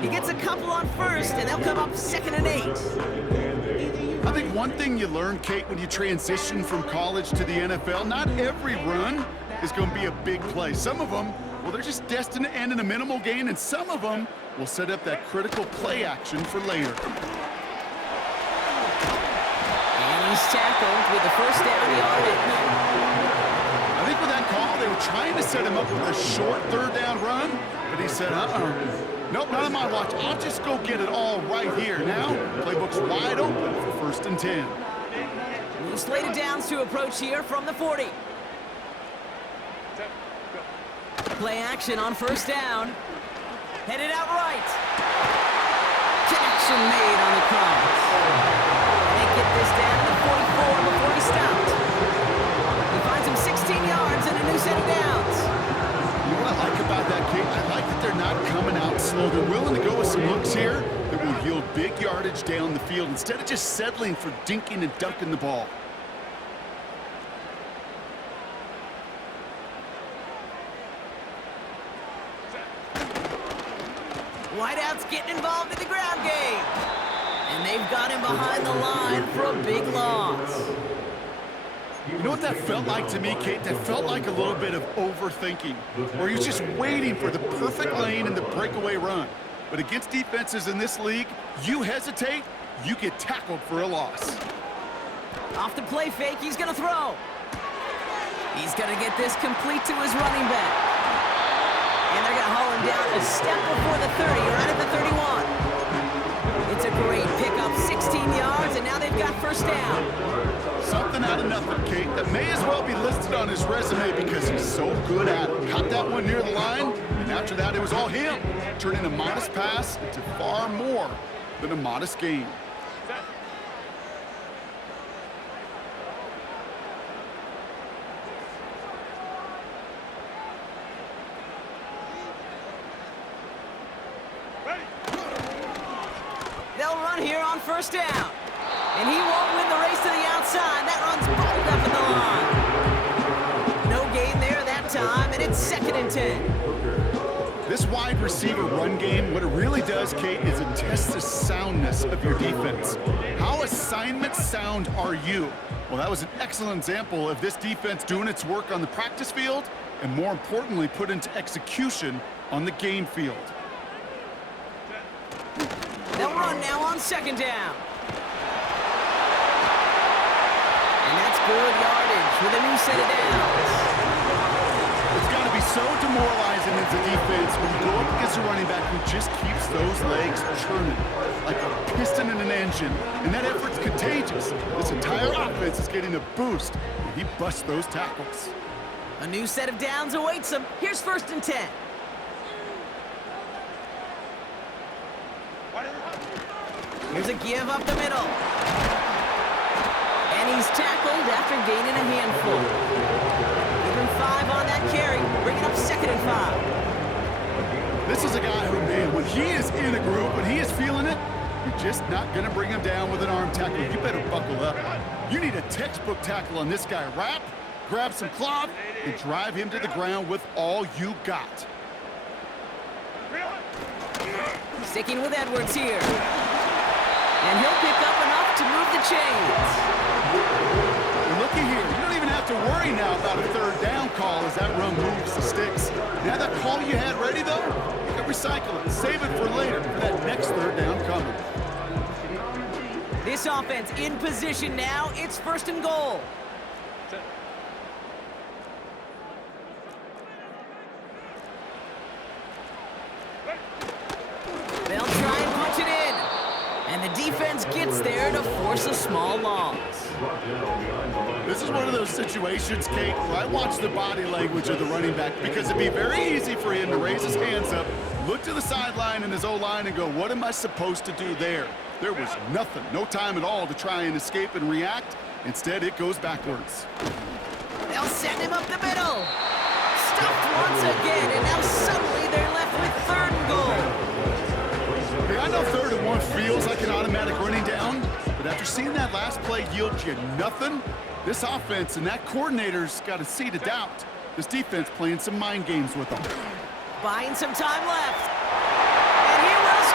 He gets a couple on first, and they'll come up 2nd and 8. I think one thing you learn, Kate, when you transition from college to the NFL, not every run is going to be a big play. Some of them, well, they're just destined to end in a minimal gain, and some of them will set up that critical play action for later. And he's tackled with the first down yardage. I think with that call, they were trying to set him up with a short 3rd down run, but he said, nope, not on my watch. I'll just go get it all right here. Now, playbook's wide open for 1st and 10. New slated downs to approach here from the 40. Play action on 1st down. Headed out right. Connection made on the cross. They get this down to the 44 before he stopped. He finds him 16 yards and a new set of downs. You know what I like about that, Kate? I like that they're not coming out slow. They're willing to go with some looks here that will yield big yardage down the field instead of just settling for dinking and dunking the ball. Wideout's getting involved in the ground game. And they've got him behind the line for a big loss. You know what that felt like to me, Kate? That felt like a little bit of overthinking, where he was just waiting for the perfect lane and the breakaway run. But against defenses in this league, you hesitate, you get tackled for a loss. Off the play fake, he's going to throw. He's going to get this complete to his running back. And they're going to haul him down a step before the 30, right at the 31. It's a great pickup, 16 yards, and now they've got 1st down. Something out of nothing, Kate, that may as well be listed on his resume because he's so good at it. Caught that one near the line, and after that, it was all him, turning a modest pass into far more than a modest gain. They'll run here on 1st down. And he won't win the race to the outside. That run's balled up in the line. No gain there that time, and it's 2nd and 10. This wide receiver run game, what it really does, Kate, is it tests the soundness of your defense. How assignment sound are you? Well, that was an excellent example of this defense doing its work on the practice field and, more importantly, put into execution on the game field. They'll run now on 2nd down. And that's good yardage with a new set of downs. It's got to be so demoralizing as a defense when you go up against a running back who just keeps those legs churning like a piston in an engine. And that effort's contagious. This entire offense is getting a boost when he busts those tackles. A new set of downs awaits him. Here's 1st and 10. Here's a give up the middle. And he's tackled after gaining a handful. Give him 5 on that carry, bringing up 2nd and 5. This is a guy who, man, when he is in a groove, when he is feeling it, you're just not going to bring him down with an arm tackle. You better buckle up. You need a textbook tackle on this guy. Wrap, grab some cloth, and drive him to the ground with all you got. Sticking with Edwards here. And he'll pick up enough to move the chains. And looky here, you don't even have to worry now about a 3rd down call as that run moves the sticks. Now that call you had ready, though, you can recycle it, save it for later for that next 3rd down coming. This offense in position now. It's 1st and goal. They'll try and punch it in. And the defense gets there to force a small loss. This is one of those situations, Kate, where I watch the body language of the running back because it'd be very easy for him to raise his hands up, look to the sideline and his O-line and go, what am I supposed to do there? There was nothing, no time at all to try and escape and react. Instead, it goes backwards. They'll send him up the middle. Stuffed once again, and now suddenly they're left with 3rd and goal. Hey, I know 3rd and 1 feels like an automatic running down, but after seeing that last play yield you nothing, this offense and that coordinator's got a seed of doubt. This defense playing some mind games with them. Buying some time left. And he will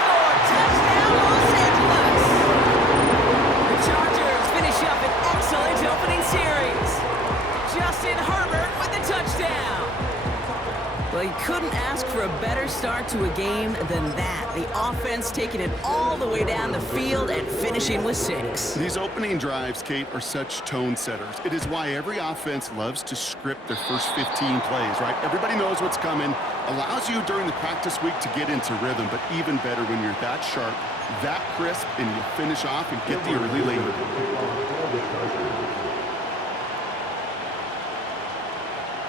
you couldn't ask for a better start to a game than that. The offense taking it all the way down the field and finishing with 6. These opening drives, Kate, are such tone setters. It is why every offense loves to script their first 15 plays, right? Everybody knows what's coming. Allows you during the practice week to get into rhythm, but even better when you're that sharp, that crisp, and you finish off and get the early lead.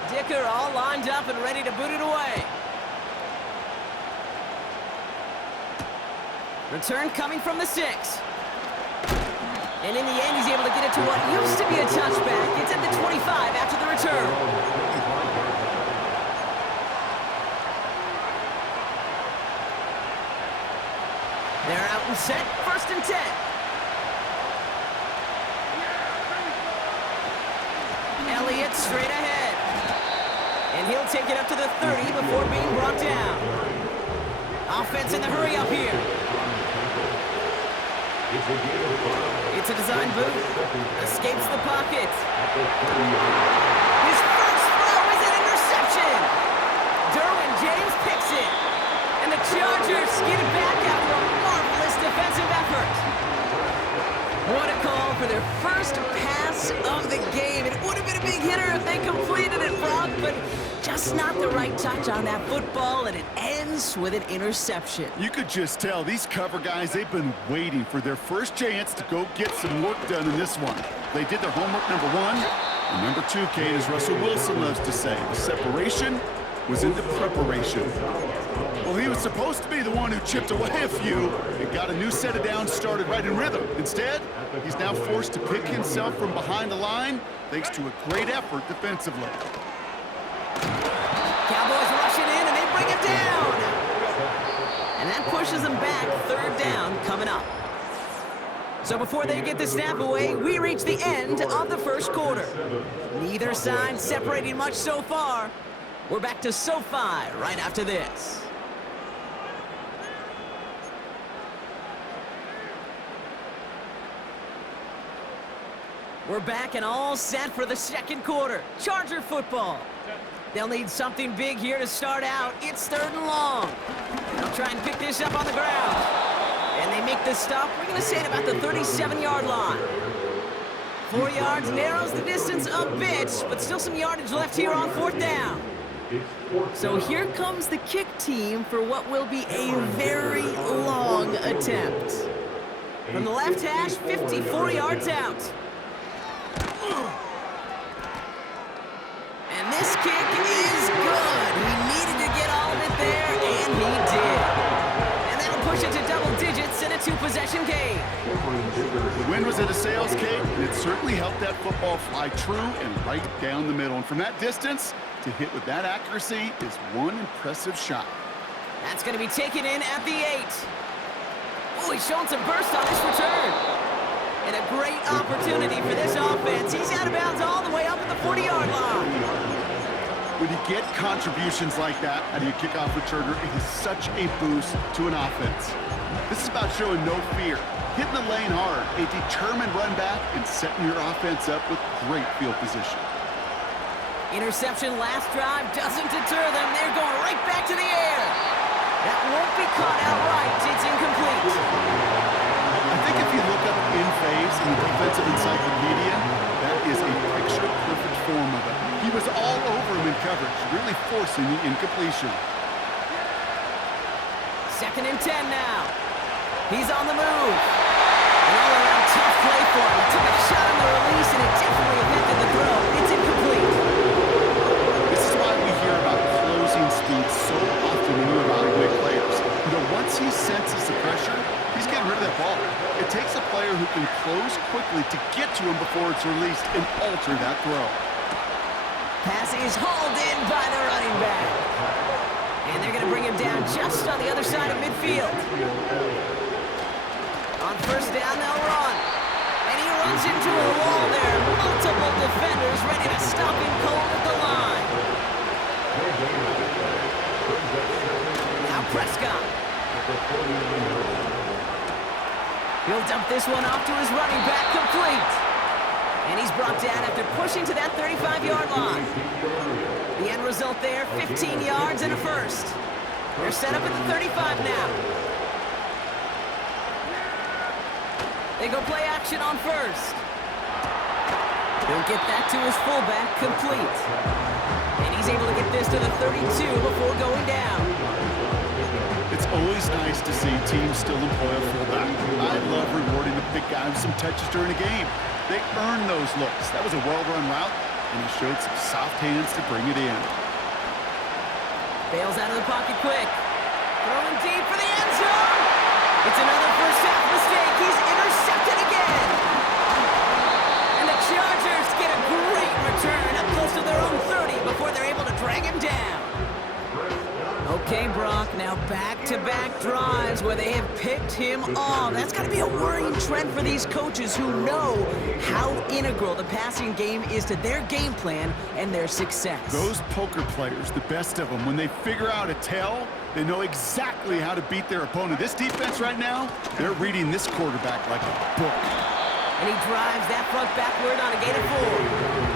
Dicker all lined up and ready to boot it away. Return coming from the 6. And in the end, he's able to get it to what used to be a touchback. It's at the 25 after the return. They're out and set. 1st and 10. Elliott straight ahead. And he'll take it up to the 30 before being brought down. Offense in the hurry up here. It's a design boot. Escapes the pocket. His first throw is an interception. Derwin James picks it. And the Chargers get it back after a marvelous defensive effort. What a call for their first pass of the game. It would have been a big hitter if they completed it, Brock, but just not the right touch on that football, and it ends with an interception. You could just tell these cover guys, they've been waiting for their first chance to go get some work done in this one. They did their homework, number 1. And number 2, Kate, as Russell Wilson loves to say, the separation was in the preparation. Well, he was supposed to be the one who chipped away a few and got a new set of downs started right in rhythm. Instead, he's now forced to pick himself from behind the line thanks to a great effort defensively. Cowboys rushing in, and they bring him down. And that pushes them back. 3rd down coming up. So before they get the snap away, we reach the end of the first quarter. Neither side separating much so far. We're back to SoFi right after this. We're back and all set for the second quarter. Charger football. They'll need something big here to start out. It's 3rd and long. They'll try and pick this up on the ground. And they make the stop. We're going to say at about the 37-yard line. 4 yards narrows the distance a bit, but still some yardage left here on 4th down. So here comes the kick team for what will be a very long attempt. From the left hash, 54 yards out. And this kick is good. He needed to get all of it there, and he did. And that'll push it to double digits in a 2-possession game. The win was at a sales, Kate, and it certainly helped that football fly true and right down the middle. And from that distance, to hit with that accuracy is one impressive shot. That's going to be taken in at the 8. Oh, he's showing some burst on this return. And a great opportunity for this offense. He's out of bounds all the way up at the 40-yard line. When you get contributions like that out of your kickoff returner, it is such a boost to an offense. This is about showing no fear, hitting the lane hard, a determined run back, and setting your offense up with great field position. Interception last drive doesn't deter them. They're going right back to the air. That won't be caught outright. It's incomplete. I think if you look up in phase in the defensive encyclopedia, that is a picture-perfect form of it. He was all over him in coverage, really forcing the incompletion. 2nd and 10 now. He's on the move. An all-around tough play for him. He took a shot on the release, and it definitely affected the throw. It's incomplete. This is why we hear about closing speed so often when you evaluate players. You know, once he senses the pressure, he's getting rid of that ball. It takes a player who can close quickly to get to him before it's released and alter that throw. Pass is hauled in by the running back. And they're going to bring him down just on the other side of midfield. On 1st down, they'll run. And he runs into a wall there. Multiple defenders ready to stop him cold at the line. Now Prescott. He'll dump this one off to his running back, complete. And he's brought down after pushing to that 35-yard line. The end result there, 15 yards and a first. They're set up at the 35 now. They go play action on first. He'll get that to his fullback, complete. And he's able to get this to the 32 before going down. It's always nice to see teams still employ a fullback. I love rewarding the big guy with some touches during a game. They earn those looks. That was a well-run route, and he showed some soft hands to bring it in. Bails out of the pocket quick. Throwing deep for the end zone. It's another first half mistake. He's intercepted again. And the Chargers get a great return up close to their own 30 before they're able to drag him down. Okay, Brock, now back-to-back drives where they have picked him off. That's got to be a worrying trend for these coaches who know how integral the passing game is to their game plan and their success. Those poker players, the best of them, when they figure out a tell, they know exactly how to beat their opponent. This defense right now, they're reading this quarterback like a book. And he drives that front backward on a gain of 4.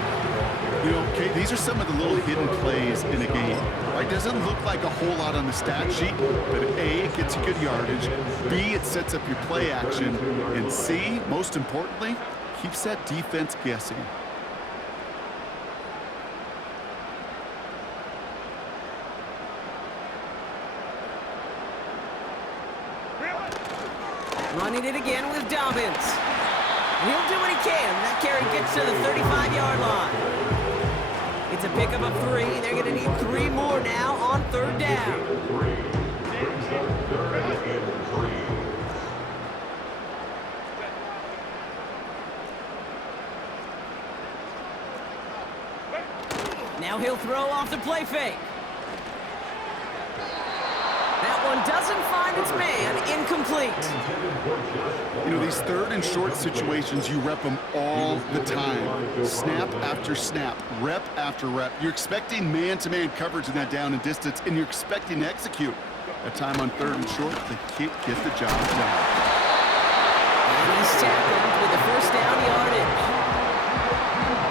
You know, Kate, these are some of the little hidden plays in a game. Right? Doesn't look like a whole lot on the stat sheet, but A, it gets you good yardage, B, it sets up your play action, and C, most importantly, keeps that defense guessing. Running it again with Dobbins. He'll do what he can. That carry gets to the 35-yard line. It's a pickup of 3. They're going to need 3 more now on third down. Now he'll throw off the play fake. That one doesn't find its man. Incomplete. You know, these third and short situations, you rep them all the time. Snap after snap, rep after rep. You're expecting man-to-man coverage in that down and distance, and you're expecting to execute. That time on third and short, they can't get the job done. And he's tackled with the first down yardage.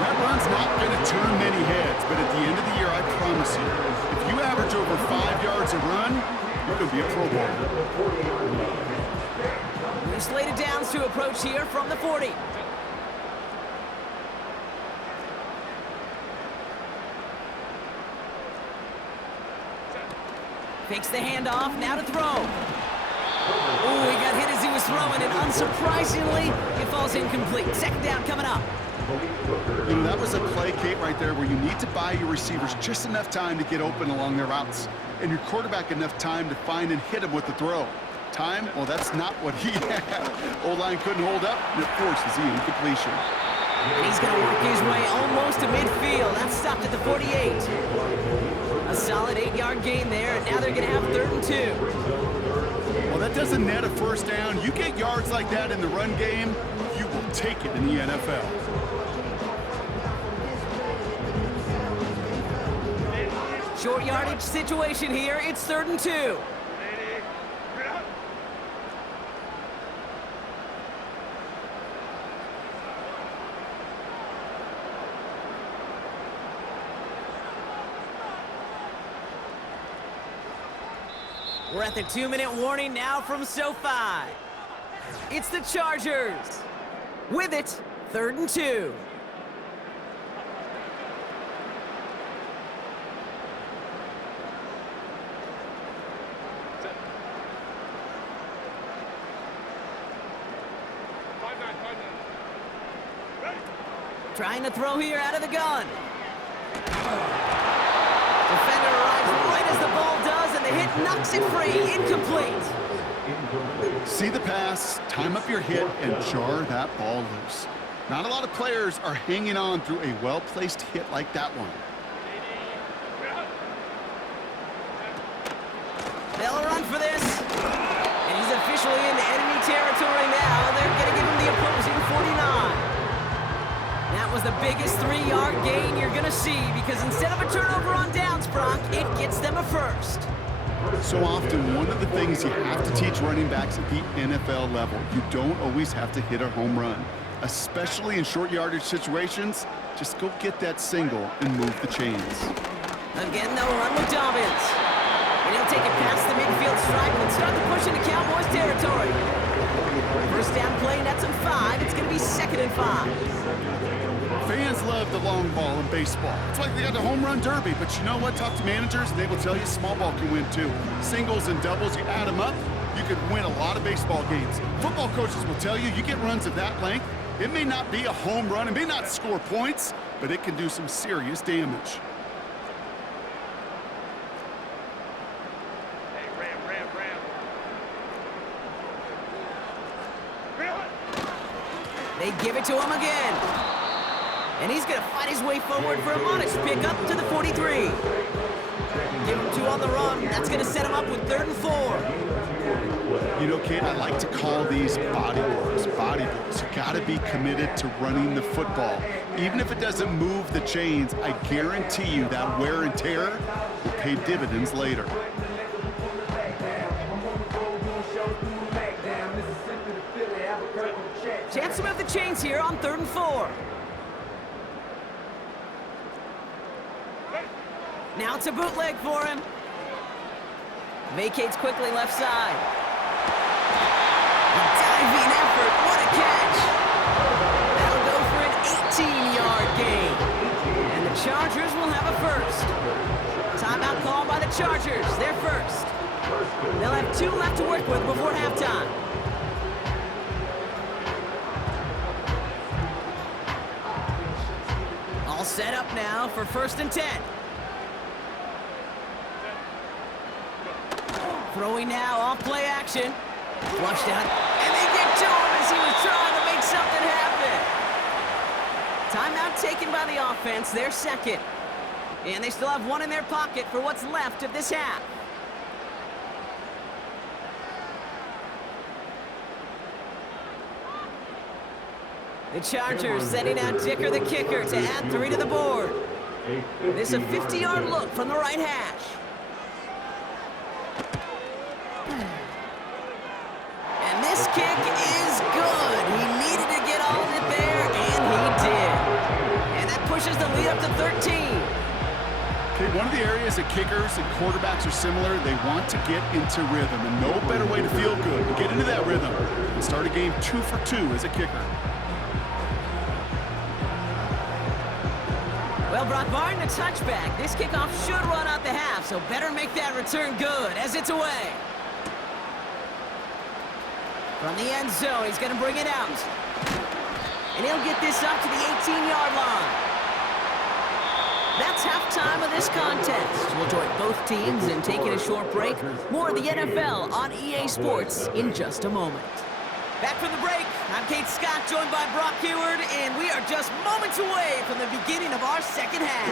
That run's not going to turn many heads, but at the end of the year, I promise you, if you average over 5 yards a run, you're going to be a Pro Bowler. We've slated downs to approach here from the 40. Fakes the handoff, now to throw. Oh, he got hit as he was throwing, and unsurprisingly, it falls incomplete. Second down coming up. You know, that was a play, Kate, right there where you need to buy your receivers just enough time to get open along their routes, and your quarterback enough time to find and hit him with the throw. Time? Well, that's not what he had. O-line couldn't hold up, and it forces the incompletion. And he's going to work his way almost to midfield. That's stopped at the 48. A solid 8-yard gain there, and now they're going to have 3rd and 2. Well, that doesn't net a first down. You get yards like that in the run game, you will take it in the NFL. Short yardage situation here. It's 3rd and 2. We're at the 2-minute warning now from SoFi. It's the Chargers. With it, 3rd and 2. Trying to throw here out of the gun. Defender arrives right as the ball does, and the hit knocks it free. Incomplete. See the pass, time up your hit, and jar that ball loose. Not a lot of players are hanging on through a well-placed hit like that one. They'll run for this. And he's officially into enemy territory now. They're going to give him the opposing 49. That was the biggest 3-yard gain you're going to see, because instead of a turnover on downs, Brock, it gets them a first. So often, one of the things you have to teach running backs at the NFL level, you don't always have to hit a home run. Especially in short yardage situations, just go get that single and move the chains. Again, they'll run with Dobbins. And he'll take it past the midfield stripe and start the push into Cowboys territory. First down play, nets him 5. It's going to be 2nd and 5. Fans love the long ball in baseball. It's like they got the home run derby, but you know what? Talk to managers, and they will tell you small ball can win too. Singles and doubles, you add them up, you could win a lot of baseball games. Football coaches will tell you, you get runs of that length, it may not be a home run, it may not score points, but it can do some serious damage. They give it to him again. And he's going to fight his way forward for a modest pickup to the 43. Give him 2 on the run. That's going to set him up with 3rd and 4. You know, Kate, I like to call these body blows. Body blows. You got to be committed to running the football. Even if it doesn't move the chains, I guarantee you that wear and tear will pay dividends later. Chance to move the chains here on 3rd and 4. Now it's a bootleg for him. Vacates quickly left side. A diving effort. What a catch. That'll go for an 18-yard gain. And the Chargers will have a first. Timeout called by the Chargers. They're first. They'll have 2 left to work with before halftime. All set up now for 1st and 10. Throwing now, off play action. Flushed out, and they get to him as he was trying to make something happen. Timeout taken by the offense, their 2nd. And they still have 1 in their pocket for what's left of this half. The Chargers sending out Dicker the kicker to add 3 to the board. This is a 50-yard look from the right hash. And this kick is good. He needed to get all of it there, and he did. And that pushes the lead up to 13. Okay, one of the areas that kickers and quarterbacks are similar, they want to get into rhythm. And no better way to feel good to get into that rhythm and start a game 2 for 2 as a kicker. Well, Brock, barring a touchback, this kickoff should run out the half, so better make that return good as it's away. From the end zone, he's going to bring it out. And he'll get this up to the 18-yard line. That's halftime of this contest. We'll join both teams in taking a short break. More of the NFL on EA Sports in just a moment. Back from the break, I'm Kate Scott, joined by Brock Heward, and we are just moments away from the beginning of our 2nd half.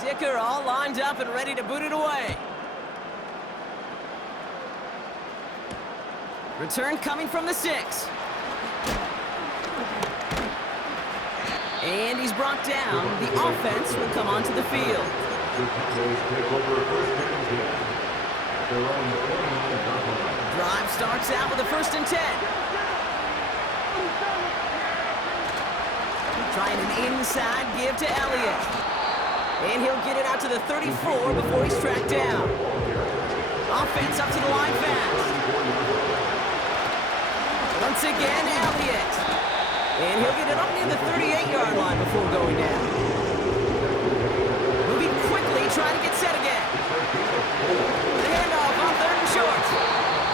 Dicker all lined up and ready to boot it away. Return coming from the 6. And he's brought down. The offense will come onto the field. Drive starts out with a 1st and 10. Trying an inside give to Elliott. And he'll get it out to the 34 before he's tracked down. Offense up to the line fast. Once again, Elliott. And he'll get it up near the 38-yard line before going down. Moving quickly, trying to get set again. The handoff on 3rd and short.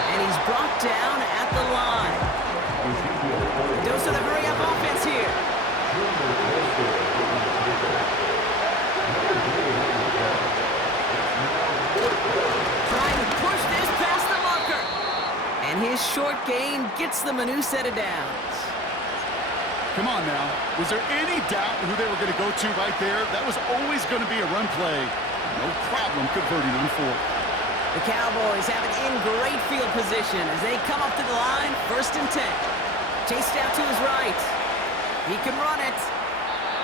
And he's brought down at the line. A dose of the hurry-up offense here. Trying to push this past the marker. And his short gain gets them a new set of downs. Come on now. Was there any doubt who they were going to go to right there? That was always going to be a run play. No problem converting on 4th. The Cowboys have it in great field position as they come up to the line, 1st and 10. Chased out to his right. He can run it.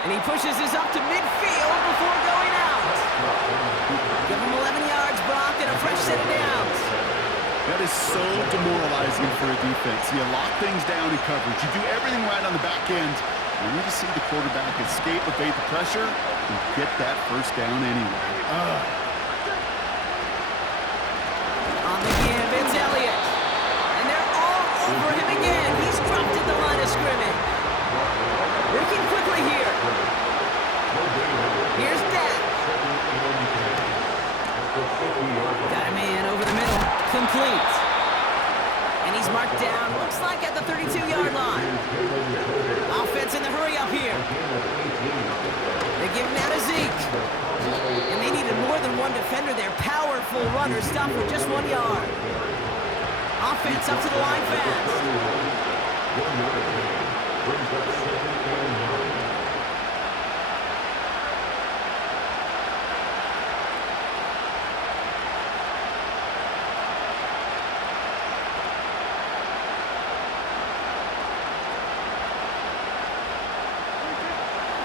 And he pushes this up to midfield before going out. Give him 11 yards, Brock, and a fresh set of downs. That is so demoralizing for a defense. You lock things down in coverage. You do everything right on the back end, We need to see the quarterback escape, evade the pressure, and get that first down anyway. On the give, it's Elliott. And they're all over him again. He's dropped at the line of scrimmage. Working quickly here. Here's Dak. Got a man over the middle. Complete. And he's marked down, looks like at the 32-yard line. Offense in the hurry up here. They give him out to Zeke. And they needed more than one defender there. Powerful runner stopped for just 1 yard. Offense up to the line fast.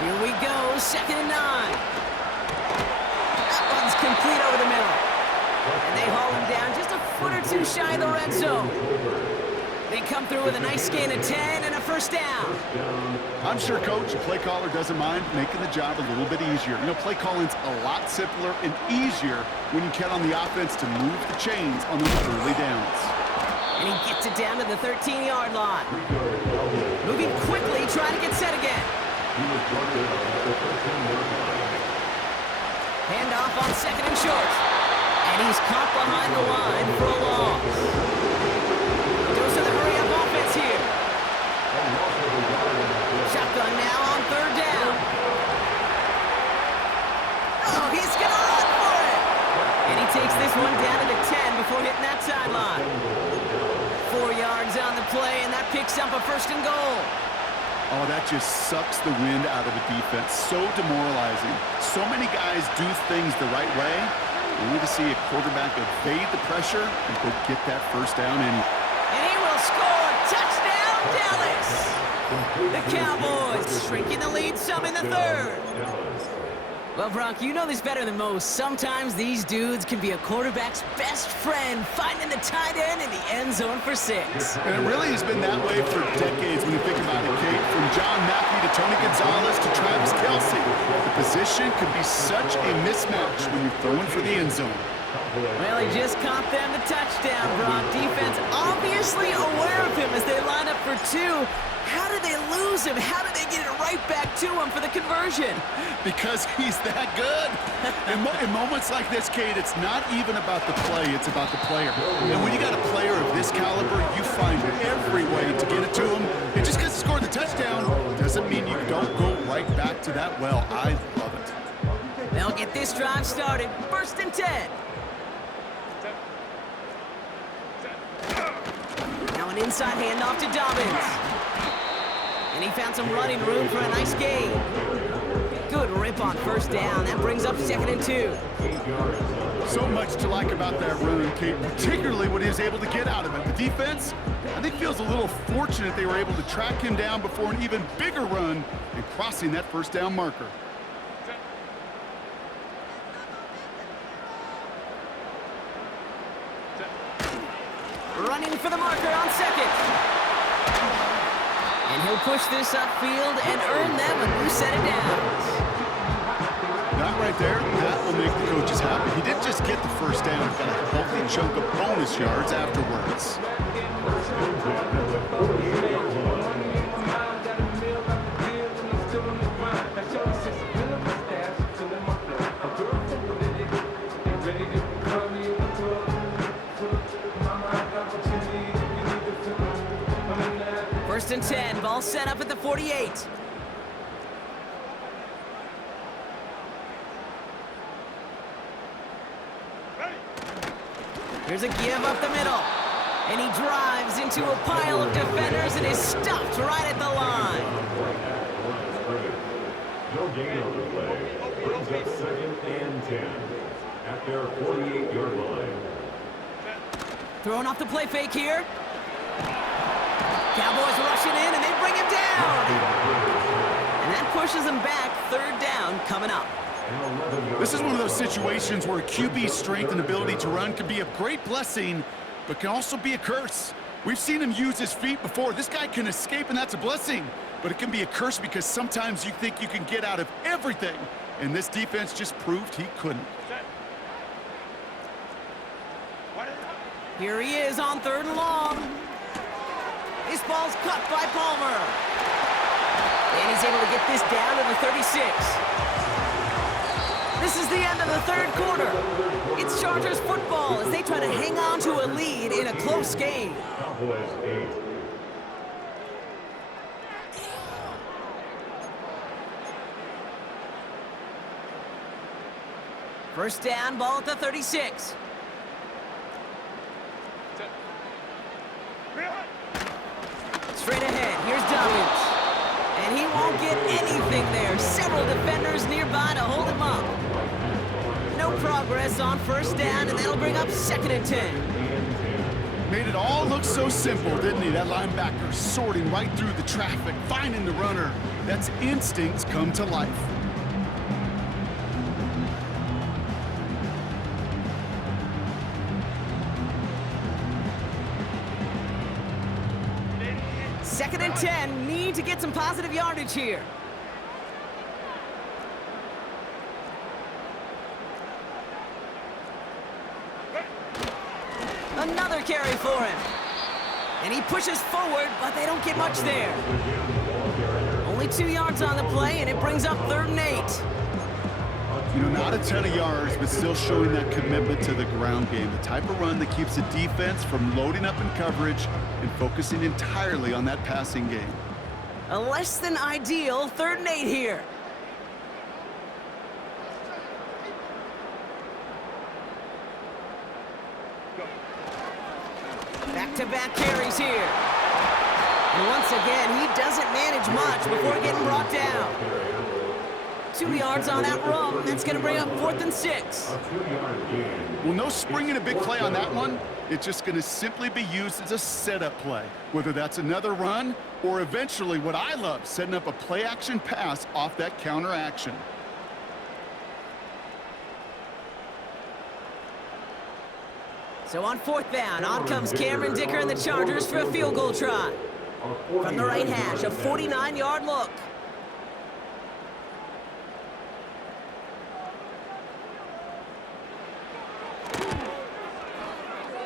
Here we go, 2nd and 9. That one's complete over the middle. And they haul him down just a foot or two shy of the red zone. They come through with a nice gain of 10 and a first down. I'm sure Coach, the play caller, doesn't mind making the job a little bit easier. You know, play calling's a lot simpler and easier when you count on the offense to move the chains on those early downs. And he gets it down to the 13-yard line. Moving quickly, trying to get set again. Hand off on 2nd and short. And he's caught behind the line for a loss. Goes to the hurry-up offense here. Shotgun now on 3rd down. Oh, he's going to run for it. And he takes this one down to the 10 before hitting that sideline. 4 yards on the play, and that picks up a 1st and goal. Oh, that just sucks the wind out of a defense. So demoralizing. So many guys do things the right way. We need to see a quarterback evade the pressure and go get that first down anyway. And he will score. Touchdown, Dallas. The Cowboys shrinking the lead some in the 3rd. Well, Brock, you know this better than most. Sometimes these dudes can be a quarterback's best friend, finding the tight end in the end zone for 6. And it really has been that way for decades when you think about it, Kate. From John Mackey to Tony Gonzalez to Travis Kelce. The position could be such a mismatch when you're throwing for the end zone. Well, he just caught them the touchdown, Brock. Defense obviously aware of him as they line up for 2. How did they lose him? How did they get it right back to him for the conversion? Because he's that good. In moments like this, Kate, it's not even about the play, it's about the player. And when you got a player of this caliber, you find every way to get it to him. And just because he scored the touchdown doesn't mean you don't go right back to that well. I love it. They'll get this drive started. 1st and 10. Now an inside handoff to Dobbins. And he found some running room for a nice gain. Good rip on 1st down. That brings up 2nd and 2. So much to like about that run, Kate, particularly what he was able to get out of it. The defense, I think, feels a little fortunate they were able to track him down before an even bigger run and crossing that 1st down marker. Running for the marker on 2nd. And he'll push this upfield and earn them a new set of downs. That right there, that will make the coaches happy. He didn't just get the 1st down, got a healthy chunk of bonus yards afterwards. First and 10, ball set up at the 48. Here's a give up the middle. And he drives into a pile of defenders and is stopped right at the line. No gain on the play. Brings up 2nd and 10 at their 48-yard line. Throwing off the play fake here. Cowboys rushing in and they bring him down. And that pushes him back. 3rd down coming up. This is one of those situations where QB's strength and ability to run can be a great blessing, but can also be a curse. We've seen him use his feet before. This guy can escape, and that's a blessing. But it can be a curse because sometimes you think you can get out of everything. And this defense just proved he couldn't. Here he is on 3rd and long. This ball's cut by Palmer. And he's able to get this down to the 36. This is the end of the 3rd quarter. It's Chargers football as they try to hang on to a lead in a close game. Cowboys 8. First down, ball at the 36. Straight ahead, here's Dobbins. And he won't get anything there. Several defenders nearby to hold him up. No progress on first down, and that'll bring up 2nd and 10. Made it all look so simple, didn't he? That linebacker sorting right through the traffic, finding the runner. That's instincts come to life. Second and 10, need to get some positive yardage here. Another carry for him. And he pushes forward, but they don't get much there. Only 2 yards on the play, and it brings up 3rd and 8. You know, not a ton of yards, but still showing that commitment to the ground game. The type of run that keeps the defense from loading up in coverage and focusing entirely on that passing game. A less than ideal 3rd and 8 here. Back-to-back carries here. And once again, he doesn't manage much before getting brought down. 2 yards on that run. That's going to bring up 4th and 6. Well, no springing a big play on that one. It's just going to simply be used as a setup play, whether that's another run or eventually what I love, setting up a play-action pass off that counter action. So on 4th down, on comes Cameron Dicker and the Chargers for a field goal try. From the right hash, a 49-yard look.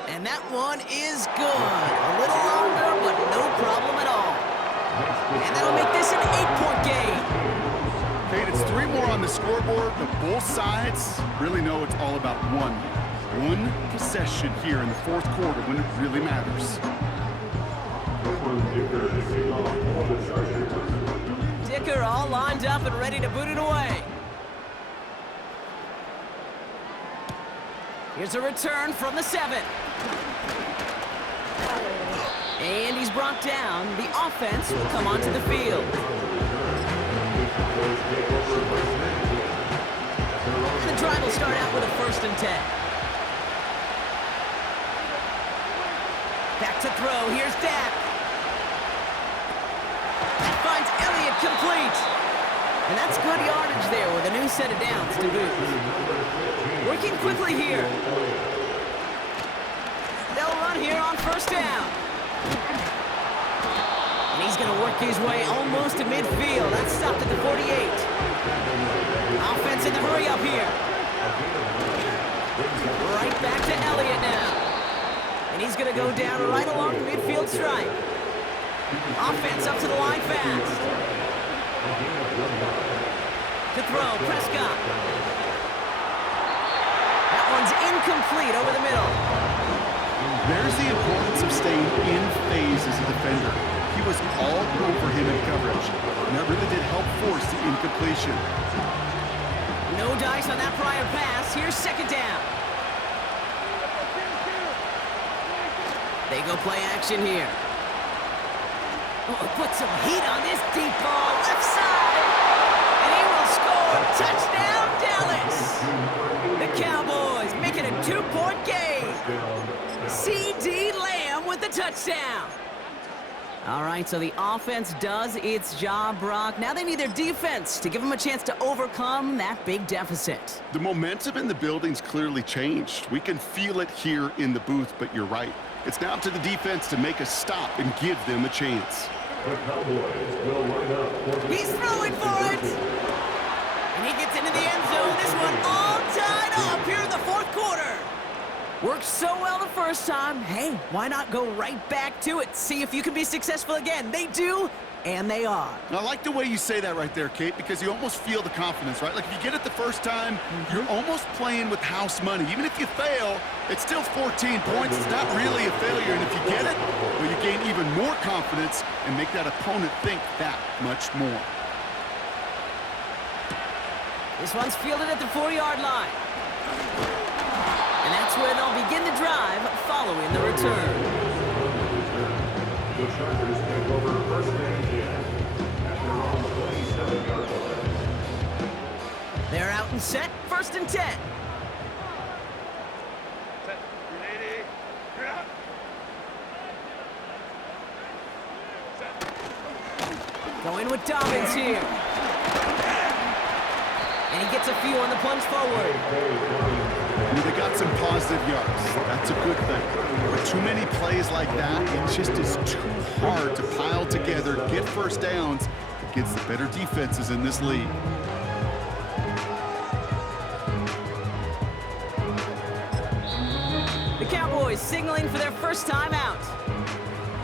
And that one is good. A little longer, but no problem at all. And that'll make this an 8-point game. Kate, it's 3 more on the scoreboard, but both sides really know it's all about one possession here in the 4th quarter when it really matters. Dicker all lined up and ready to boot it away. Here's a return from the 7. And he's brought down. The offense will come onto the field. And the drive will start out with a 1st and 10. Back to throw. Here's Dak. That finds Elliott complete. And that's good yardage there with a new set of downs to boot. Working quickly here. They'll run here on 1st down. And he's going to work his way almost to midfield. That's stopped at the 48. Offense in the hurry up here. Right back to Elliott now. And he's going to go down right along the midfield stripe. Offense up to the line fast. To throw, Prescott. That one's incomplete over the middle. There's the importance of staying in phase as a defender. He was all over him in coverage, and that really did help force the incompletion. No dice on that prior pass. Here's 2nd down. They go play action here. Oh, put some heat on this deep ball. Left side. And he will score. Touchdown, Dallas. The Cowboys make it a 2-point game. C.D. Lamb with the touchdown. All right, so the offense does its job, Brock. Now they need their defense to give them a chance to overcome that big deficit. The momentum in the building's clearly changed. We can feel it here in the booth, but you're right. It's now up to the defense to make a stop and give them a chance. The Cowboys will line up for the He's throwing for it! And he gets into the end zone. This one all tied up here in the fourth quarter. Worked so well the first time. Hey, why not go right back to it? See if you can be successful again. They do, and they are. I like the way you say that right there, Kate, because you almost feel the confidence, right? Like if you get it the first time, you're almost playing with house money. Even if you fail, it's still 14 points. It's not really a failure. And if you get it, well, you gain even more confidence and make that opponent think that much more. This one's fielded at the 4-yard line. And that's where they'll begin the drive following the return. The Chargers take over first and 10 at their own 27-yard line. They're out and set, first and 10. Going with Dobbins here. And he gets a few on the plunge forward. They got some positive yards. That's a good thing. But too many plays like that, it just is too hard to pile together, get first downs against the better defenses in this league. The Cowboys signaling for their first time out.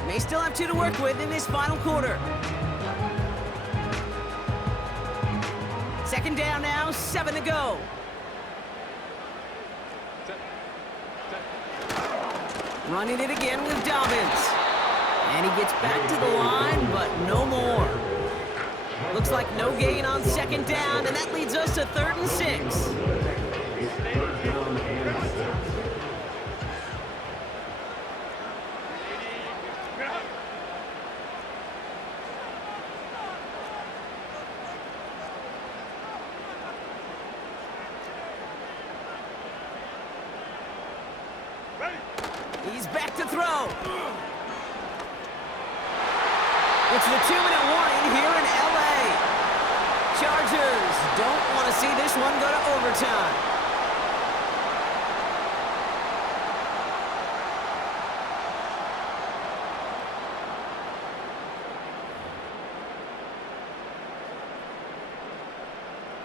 May still have 2 to work with in this final quarter. Second down now, 7 to go. Running it again with Dobbins. And he gets back to the line, but no more. Looks like no gain on second down, and that leads us to 3rd and 6. He's back to throw. It's the 2-minute warning here in LA. Chargers don't want to see this one go to overtime.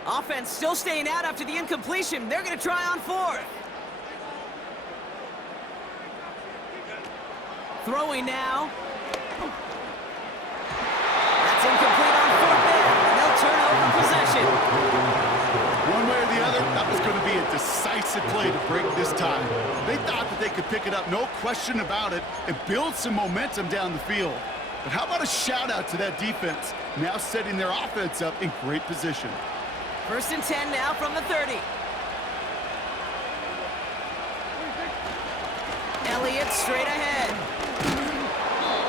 Offense still staying out after the incompletion. They're going to try on 4th. Throwing now. That's incomplete on 4th down, and they'll turn over possession. One way or the other, that was going to be a decisive play to break this tie. They thought that they could pick it up, no question about it, and build some momentum down the field. But how about a shout-out to that defense, now setting their offense up in great position. 1st and 10 now from the 30. Elliott straight ahead.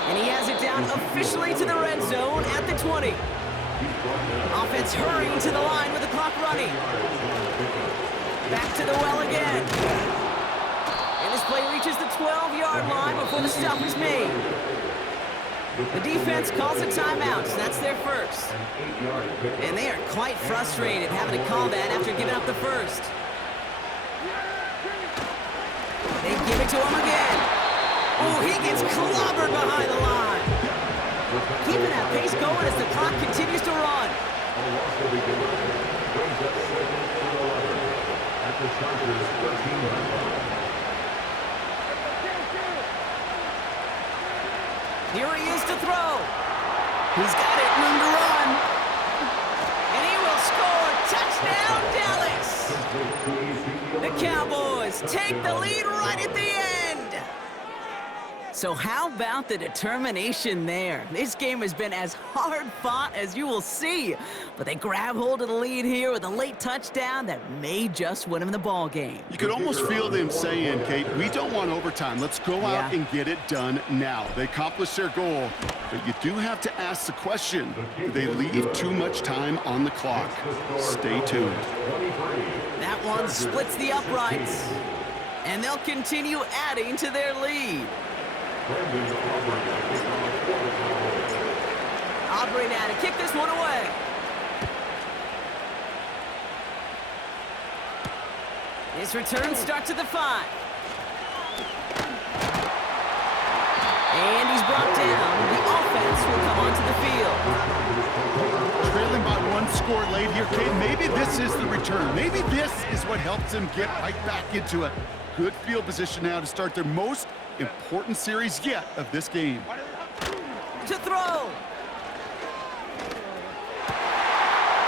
And he has it down officially to the red zone at the 20. Offense hurrying to the line with the clock running. Back to the well again. And this play reaches the 12-yard line before the stop is made. The defense calls a timeout, so that's their first. And they are quite frustrated having to call that after giving up the first. They give it to him again. Oh, he gets clobbered behind the line. Keeping that pace going as the clock continues to run. Here he is to throw. He's got it, room to run. And he will score. Touchdown, Dallas. The Cowboys take the lead right at the end. So how about the determination there? This game has been as hard fought as you will see. But they grab hold of the lead here with a late touchdown that may just win them the ball game. You could almost feel them saying, Kate, we don't want overtime. Let's go out and get it done now. They accomplished their goal, but you do have to ask the question, do they leave too much time on the clock? Stay tuned. That one splits the uprights, and they'll continue adding to their lead. Brandon Aubrey, Aubrey now to kick this one away. His return starts at the 5. And he's brought down. The offense will come onto the field. Trailing by 1 score late here, Kate. Maybe this is the return. Maybe this is what helps them get right back into it. Good field position now to start their most important series yet of this game. To throw.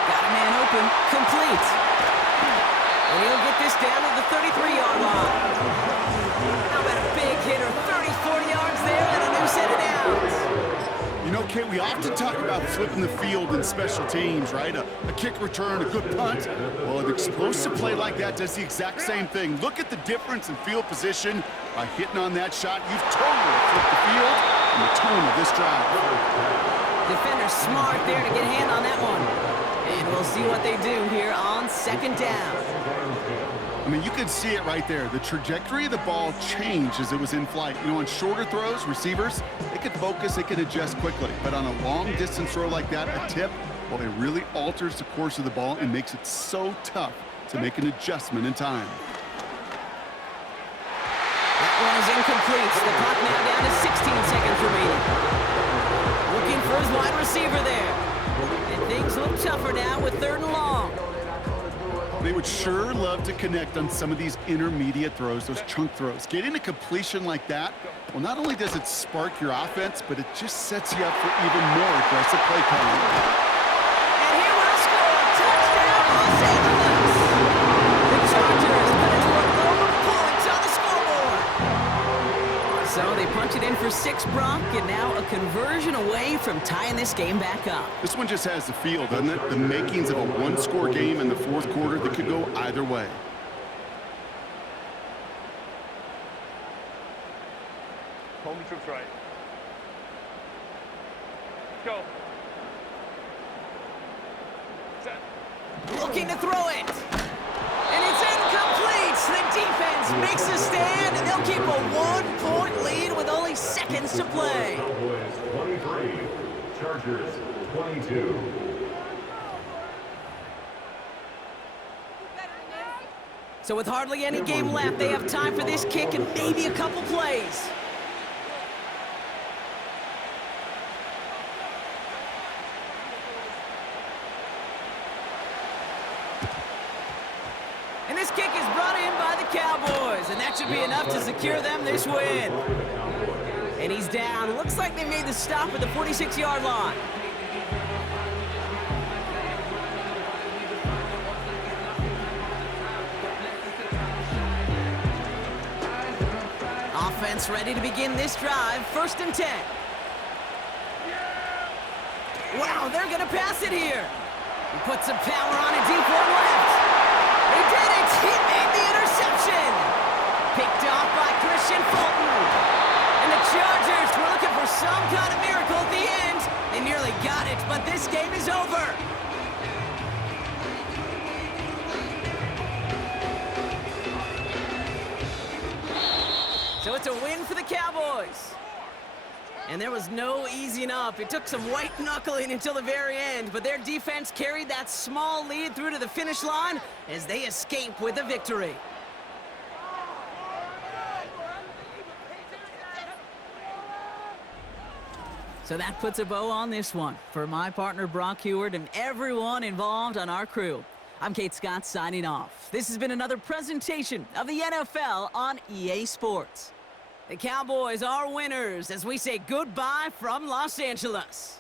Got a man open. Complete. And he'll get this down to the 33-yard line. How about a big hitter? 30, 40 yards there and a new set of downs. You know, Kate, we often talk about flipping the field in special teams, right? A kick return, a good punt. Well, an explosive play like that does the exact same thing. Look at the difference in field position. By hitting on that shot, you've totally flipped the field and the tone of this drive. Defender smart there to get a hand on that one. And we'll see what they do here on 2nd down. I mean, you can see it right there. The trajectory of the ball changed as it was in flight. You know, on shorter throws, receivers, they can focus, they can adjust quickly. But on a long-distance throw like that, a tip, well, it really alters the course of the ball and makes it so tough to make an adjustment in time. That one is incomplete. The clock now down to 16 seconds remaining. Looking for his wide receiver there. And things look tougher now with 3rd and long. They would sure love to connect on some of these intermediate throws, those chunk throws. Getting a completion like that, well, not only does it spark your offense, but it just sets you up for even more aggressive play calling. And he will score. Touchdown, Los Angeles. The Chargers put it to a row of points on the scoreboard. So they punch it in for 6, Brock, and now a conversion away from tying this game back up. This one just has the feel, doesn't it? The makings of a 1-score game in the 4th quarter that could go either way. Home troops right. Go. Set. Looking to throw it. And it's incomplete. The defense makes a stand, and they'll keep a 1-point lead with only seconds to play. Cowboys 23, Chargers 22. So with hardly any game left, they have time for this kick and maybe a couple plays. And this kick is brought in by the Cowboys, and that should be enough to secure them this win. And he's down. Looks like they made the stop at the 46-yard line. Offense ready to begin this drive. 1st and 10. Wow, they're going to pass it here. He puts some power on it deep one left. He did it! He made the interception! Picked off by Christian Fulton. And the Chargers were looking for some kind of miracle at the end. They nearly got it, but this game is over. So it's a win for the Cowboys. And there was no easing up. It took some white knuckling until the very end, but their defense carried that small lead through to the finish line as they escape with a victory. So that puts a bow on this one. For my partner, Brock Heward, and everyone involved on our crew, I'm Kate Scott signing off. This has been another presentation of the NFL on EA Sports. The Cowboys are winners as we say goodbye from Los Angeles.